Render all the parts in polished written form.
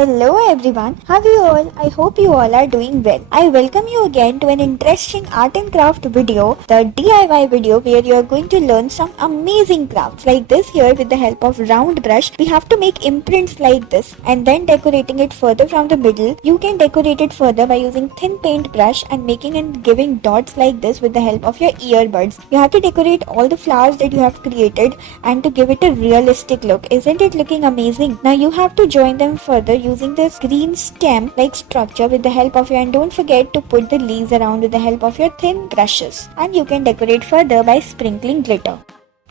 Hello everyone, how are you all? I hope you all are doing well. I welcome you again to an interesting art and craft video, the DIY video where you are going to learn some amazing crafts like this here with the help of round brush. We have to make imprints like this and then decorating it further from the middle. You can decorate it further by using thin paint brush and making and giving dots like this with the help of your earbuds. You have to decorate all the flowers that you have created and to give it a realistic look. Isn't it looking amazing? Now you have to join them further using this green stem like structure with the help of your, and don't forget to put the leaves around with the help of your thin brushes, and you can decorate further by sprinkling glitter.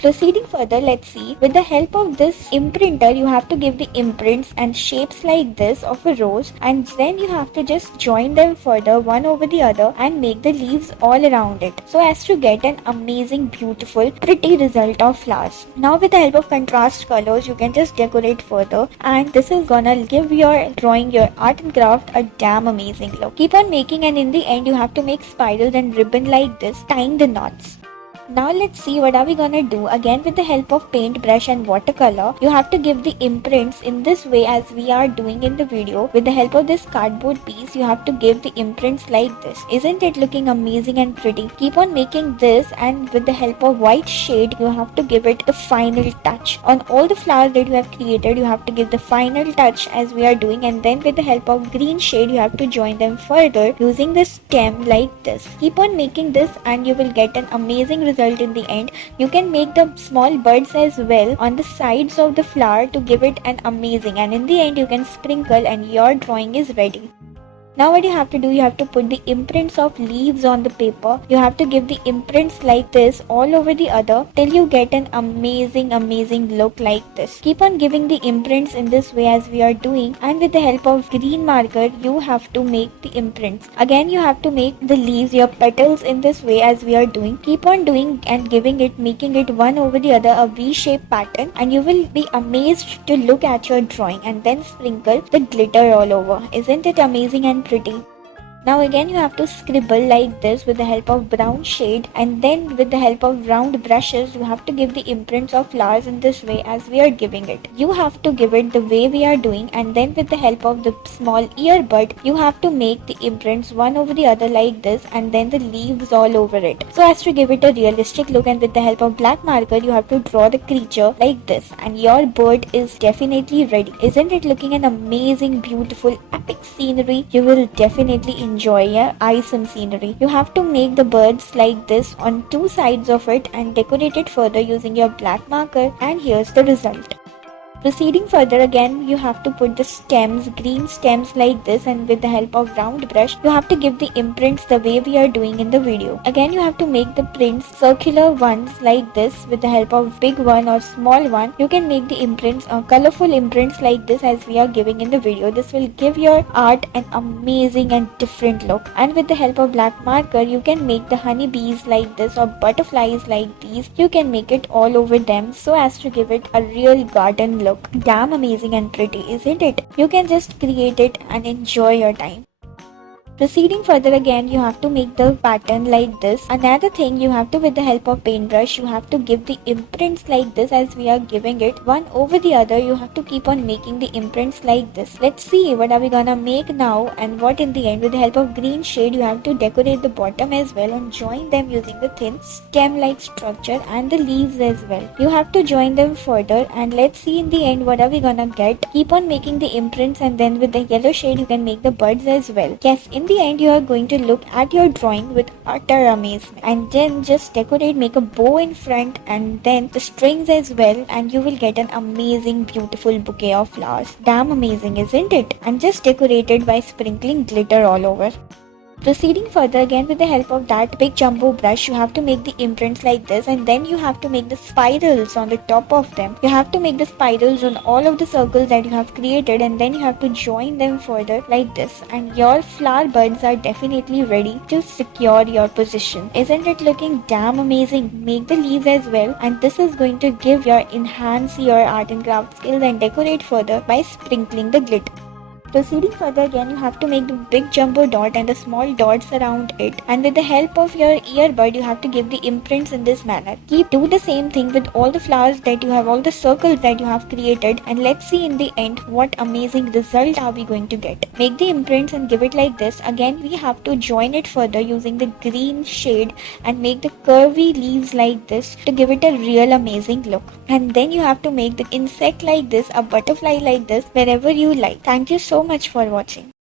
Proceeding further, let's see. With the help of this imprinter, you have to give the imprints and shapes like this of a rose, and then you have to just join them further one over the other and make the leaves all around it so as to get an amazing, beautiful, pretty result of flowers. Now with the help of contrast colors, you can just decorate further, and this is gonna give your drawing, your art and craft a damn amazing look. Keep on making, and in the end you have to make spirals and ribbon like this, tying the knots. Now let's see what are we gonna do. Again with the help of paintbrush and watercolor, you have to give the imprints in this way as we are doing in the video. With the help of this cardboard piece, you have to give the imprints like this. Isn't it looking amazing and pretty? Keep on making this, and with the help of white shade, you have to give it the final touch. On all the flowers that you have created, you have to give the final touch as we are doing, and then with the help of green shade, you have to join them further using the stem like this. Keep on making this and you will get an amazing result in the end. You can make the small birds as well on the sides of the flower to give it an amazing, and in the end you can sprinkle and your drawing is ready. Now what you have to do, you have to put the imprints of leaves on the paper. You have to give the imprints like this all over the other till you get an amazing look like this. Keep on giving the imprints in this way as we are doing, and with the help of green marker you have to make the imprints. Again you have to make the leaves, your petals in this way as we are doing. Keep on doing and giving it, making it one over the other a V-shaped pattern, and you will be amazed to look at your drawing, and then sprinkle the glitter all over. Isn't it amazing and pretty? Now again you have to scribble like this with the help of brown shade, and then with the help of round brushes you have to give the imprints of flowers in this way as we are giving it. You have to give it the way we are doing, and then with the help of the small earbud you have to make the imprints one over the other like this, and then the leaves all over it so as to give it a realistic look. And with the help of black marker you have to draw the creature like this, and your bird is definitely ready. Isn't it looking an amazing, beautiful, epic scenery? You will definitely enjoy your awesome scenery. You have to make the birds like this on two sides of it and decorate it further using your black marker, and here's the result. Proceeding further, again you have to put the stems, green stems like this, and with the help of round brush you have to give the imprints the way we are doing in the video. Again you have to make the prints circular ones like this with the help of big one or small one. You can make the imprints colorful imprints like this as we are giving in the video. This will give your art an amazing and different look. And with the help of black marker you can make the honeybees like this or butterflies like these. You can make it all over them so as to give it a real garden look. Damn amazing and pretty, isn't it? You can just create it and enjoy your time. Proceeding further, again you have to make the pattern like this. Another thing, you have to, with the help of paintbrush, you have to give the imprints like this as we are giving it one over the other. You have to keep on making the imprints like this. Let's see what are we gonna make now and what in the end. With the help of green shade you have to decorate the bottom as well and join them using the thin stem like structure and the leaves as well. You have to join them further, and let's see in the end what are we gonna get. Keep on making the imprints, and then with the yellow shade you can make the birds as well. Yes, in the end you are going to look at your drawing with utter amazement, and then just decorate, make a bow in front and then the strings as well, and you will get an amazing, beautiful bouquet of flowers. Damn amazing, isn't it? And just decorate it by sprinkling glitter all over. Proceeding further, again with the help of that big jumbo brush you have to make the imprints like this, and then you have to make the spirals on the top of them. You have to make the spirals on all of the circles that you have created, and then you have to join them further like this, and your flower buds are definitely ready to secure your position. Isn't it looking damn amazing? Make the leaves as well, and this is going to enhance your art and craft skills, and decorate further by sprinkling the glitter. Proceeding further again, you have to make the big jumbo dot and the small dots around it, and with the help of your earbud you have to give the imprints in this manner. Do the same thing with all the flowers that you have, all the circles that you have created, and let's see in the end what amazing result are we going to get. Make the imprints and give it like this. Again we have to join it further using the green shade and make the curvy leaves like this to give it a real amazing look. And then you have to make the insect like this, a butterfly like this, wherever you like. Thank you so much for watching.